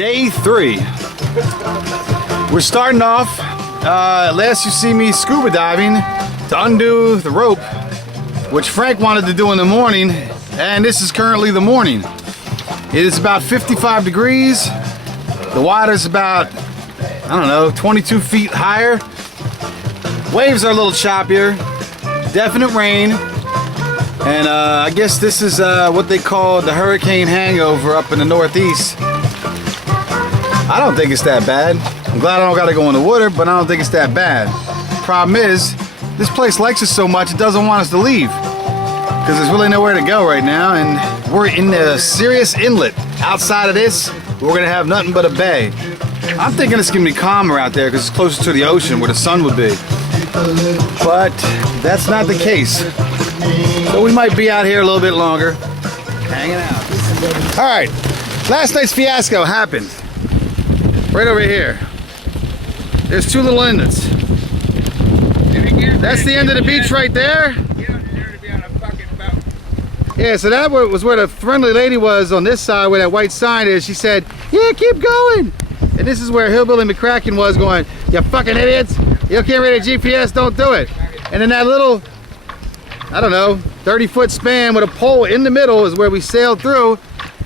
Day 3. We're starting off. Last you see me scuba diving to undo the rope, which Frank wanted to do in the morning, and this is currently the morning. It is about 55 degrees. The water's about, I don't know, 22 feet higher. Waves are a little choppier. Definite rain. And I guess this is what they call the hurricane hangover up in the Northeast. I don't think it's that bad. I'm glad I don't gotta go in the water, but I don't think it's that bad. Problem is, this place likes us so much it doesn't want us to leave. Because there's really nowhere to go right now, and we're in a serious inlet. Outside of this, we're gonna have nothing but a bay. I'm thinking it's gonna be calmer out there because it's closer to the ocean where the sun would be. But that's not the case. So we might be out here a little bit longer, hanging out. All right, last night's fiasco happened. Right over here. There's two little inlets. That's the end of the beach right there. Yeah, so that was where the friendly lady was on this side where that white sign is. She said, yeah, keep going. And this is where Hillbilly McCracken was going, you fucking idiots. You can't read a GPS, don't do it. And then that little, I don't know, 30-foot span with a pole in the middle is where we sailed through.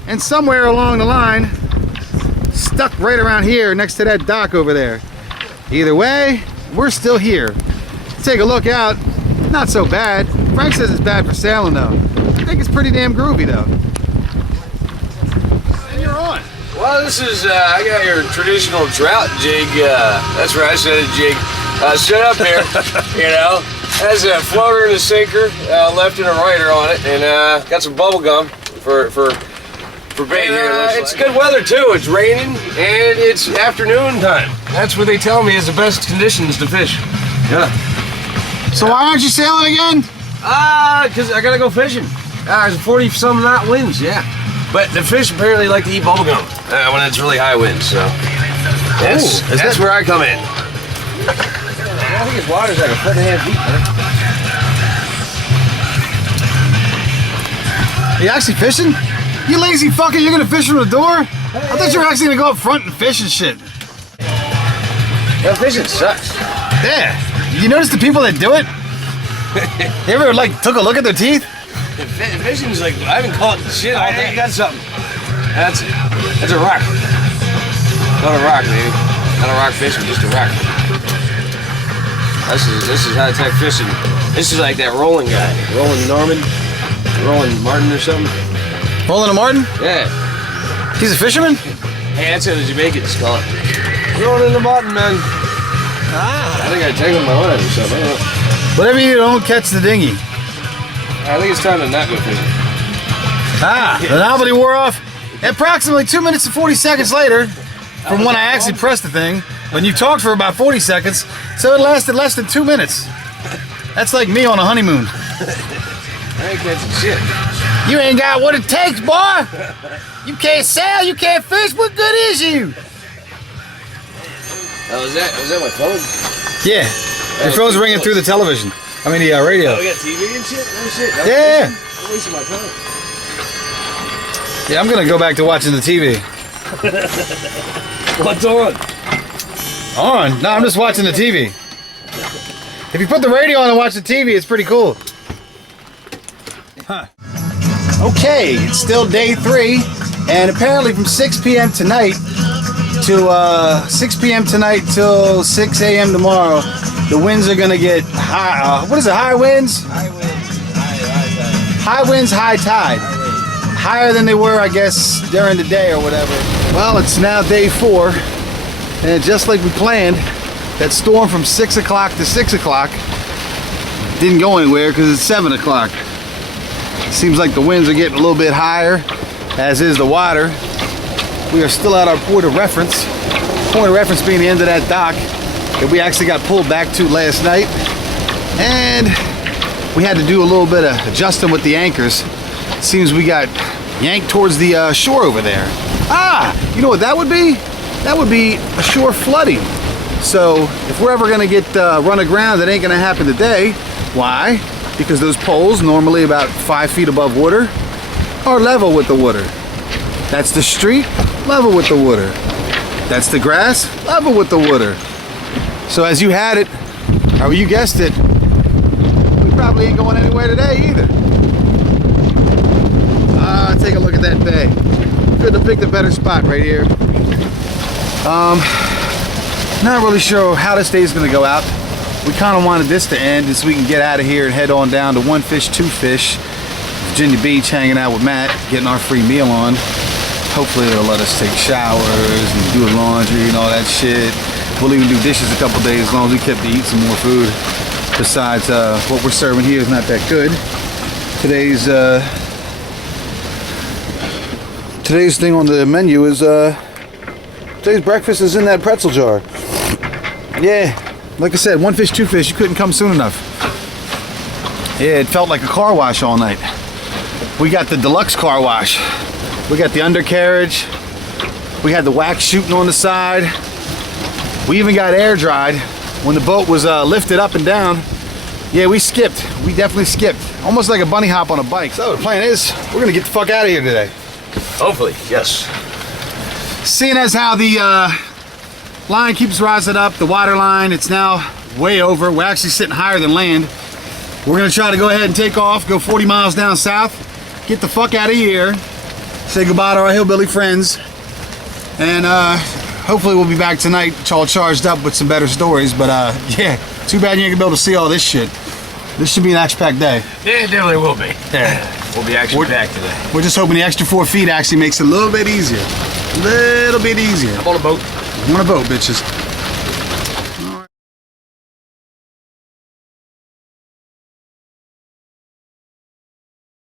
And somewhere along the line, stuck right around here next to that dock over there. Either way, we're still here. Take a look out. Not so bad. Frank says it's bad for sailing though. I think it's pretty damn groovy though. And you're on. Well, this is, I got your traditional trout jig. That's right, I said a jig. Set up here, you know. Has a floater and a sinker, left and a righter on it, and got some bubble gum for bait here. It's good weather too. It's raining and it's afternoon time. That's what they tell me is the best conditions to fish. Yeah. So why aren't you sailing again? Because I gotta go fishing. There's 40-some knot winds, yeah. But the fish apparently like to eat bubblegum when it's really high winds, so that's where I come in. I think his water's like 1.5 feet deep, man. Are you actually fishing? You lazy fucker, you're gonna fish from the door? I thought you were actually gonna go up front and fish and shit. Yeah, fishing sucks. Yeah. You notice the people that do it? You ever like took a look at their teeth? Fishing's like, I haven't caught shit all day. You got something. That's a rock. Not a rock, baby. Not a rock fishing, just a rock. This is high-tech fishing. This is like that rolling guy. Rolling Norman. Rolling Martin or something. Rolling a Martin? Yeah. He's a fisherman? Hey, that's how the Jamaicans call it. Rolling the Martin, man. I think I tangled my line or something. I don't know. Whatever you don't catch the dinghy. I think it's time to not go fishing. The novelty wore off approximately 2 minutes and 40 seconds later from when I actually pressed the thing. When you talked for about 40 seconds, so it lasted less than 2 minutes. That's like me on a honeymoon. I ain't catching shit. You ain't got what it takes, boy. You can't sail, you can't fish. What good is you? Oh, was that my phone? Yeah, your phone's ringing through the television. I mean the radio. Oh, we got TV and shit? No shit. No yeah. I'm wasting my time. Yeah, I'm gonna go back to watching the TV. What's on? On? No, I'm just watching the TV. If you put the radio on and watch the TV, it's pretty cool. Huh. Okay, it's still day 3, and apparently from 6 p.m. tonight to 6 p.m. tonight till 6 a.m. tomorrow, the winds are gonna get high. What is it? High winds? High winds. High winds, high tide. Higher than they were, I guess, during the day or whatever. Well, it's now day 4, and just like we planned, that storm from 6 o'clock to 6 o'clock didn't go anywhere because it's 7 o'clock. Seems like the winds are getting a little bit higher, as is the water. We are still at our point of reference. Point of reference being the end of that dock that we actually got pulled back to last night. And we had to do a little bit of adjusting with the anchors. Seems we got yanked towards the shore over there. You know what that would be? That would be a shore flooding. So if we're ever gonna get run aground, it ain't gonna happen today. Why? Because those poles, normally about 5 feet above water, are level with the water. That's the street, level with the water. That's the grass, level with the water. So as you had it, or you guessed it, we probably ain't going anywhere today either. Take a look at that bay. Couldn't have picked a better spot right here. Not really sure how this day is going to go out. We kind of wanted this to end so we can get out of here and head on down to One Fish, Two Fish, Virginia Beach, hanging out with Matt, getting our free meal on. Hopefully they'll let us take showers and do laundry and all that shit. We'll even do dishes a couple days as long as we kept to eat some more food. Besides, what we're serving here is not that good. Today's thing on the menu is today's breakfast is in that pretzel jar. Yeah, like I said, One Fish, Two Fish, you couldn't come soon enough. Yeah, it felt like a car wash all night. We got the deluxe car wash. We got the undercarriage. We had the wax shooting on the side. We even got air dried when the boat was lifted up and down. Yeah, we skipped. We definitely skipped. Almost like a bunny hop on a bike. So the plan is, we're gonna get the fuck out of here today. Hopefully, yes. Seeing as how the line keeps rising up, the water line, it's now way over. We're actually sitting higher than land. We're gonna try to go ahead and take off, go 40 miles down south, get the fuck out of here, say goodbye to our hillbilly friends, and hopefully we'll be back tonight all charged up with some better stories. But yeah, too bad you ain't gonna be able to see all this shit. This should be an action-packed day. Yeah, it definitely will be. Yeah. We'll be action-packed today. We're just hoping the extra 4 feet actually makes it a little bit easier. A little bit easier. I'm on a boat. I'm on a boat, bitches.